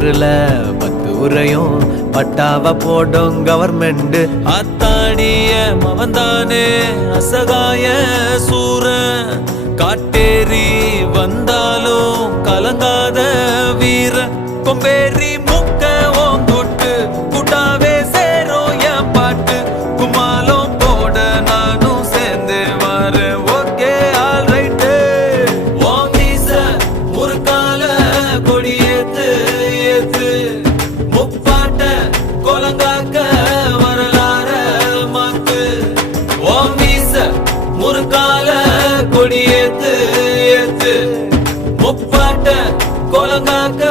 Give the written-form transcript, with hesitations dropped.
பேருல 10 உரையும் பட்டாவ போடும் கவர்மெண்ட். அத்தாடிய மவன்தானே அசகாய சூர, காட்டேரி வந்தாலும் கலங்காத வீர, கொம்பேரி முக்க ஓங்கொட்டு கூட்டாவே சேரும் என் பாட்டு, குமாலம் போட நானும் சேர்ந்து வரேன். Okay all right. உன் மீச முறுக்கால கொடியேத்து ஏத்து, முப்பாட்ட கொலங்காக்க வரலாற மாத்து. உன் மீச முறுக்கால கொடியேத்து ஏத்து, முப்பாட்ட கொலங்காக்க